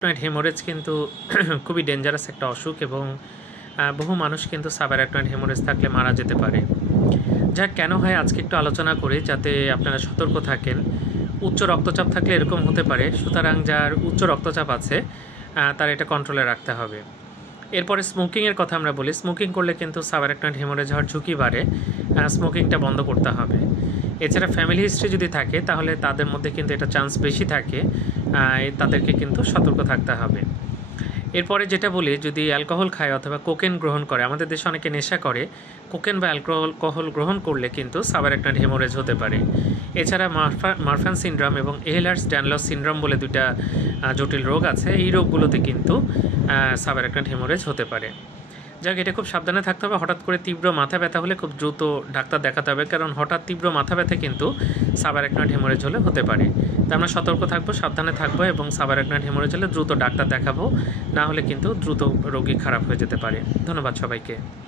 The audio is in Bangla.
সাবঅ্যারাকনয়েড হেমোরেজ কিন্তু খুবই ডেঞ্জারাস একটা অসুখ এবং বহু মানুষ কিন্তু সাবঅ্যারাকনয়েড হেমোরেজ থাকলে মারা যেতে পারে। যা কেন হয় আজকে একটু আলোচনা করি যাতে আপনারা সতর্ক থাকেন। উচ্চ রক্তচাপ থাকলে এরকম হতে পারে, সুতরাং যার উচ্চ রক্তচাপ আছে তার এটা কন্ট্রোলে রাখতে হবে। এরপরে স্মোকিংয়ের কথা আমরা বলি। স্মোকিং করলে কিন্তু সাবঅ্যারাকনয়েড হেমোরেজ হওয়ার ঝুঁকি বাড়ে, স্মোকিংটা বন্ধ করতে হবে। এছাড়া ফ্যামিলি হিস্ট্রি যদি থাকে তাহলে তাদের মধ্যে কিন্তু এটা চান্স বেশি থাকে, তাদেরকে কিন্তু সতর্ক থাকতে হবে। এরপরে যেটা বলি, যদি অ্যালকোহল খায় অথবা কোকেন গ্রহণ করে, আমাদের দেশে অনেকে নেশা করে, কোকেন বা অ্যালকোহল গ্রহণ করলে কিন্তু সাবঅ্যারাকনয়েড হেমোরেজ হতে পারে। এছাড়া মারফান সিনড্রোম এবং এহলার্স ড্যানলস সিনড্রোম বলে দুইটা জটিল রোগ আছে। এই রোগগুলোতে কিন্তু সাবঅ্যারাকনয়েড হেমোরেজ হতে পারে। যাক, এটা খুব সাবধানে থাকতে হবে। হঠাৎ করে তীব্র মাথা ব্যথা হলে খুব দ্রুত ডাক্তার দেখাতে হবে, কারণ হঠাৎ তীব্র মাথা ব্যথা কিন্তু সাবঅ্যারাকনয়েড হেমোরেজ হলে হতে পারে। তাই আমরা সতর্ক থাকবো, সাবধানে থাকবো এবং সাবঅ্যারাকনয়েড হেমোরেজ হলে দ্রুত ডাক্তার দেখাবো, না হলে কিন্তু দ্রুত রোগী খারাপ হয়ে যেতে পারে। ধন্যবাদ সবাইকে।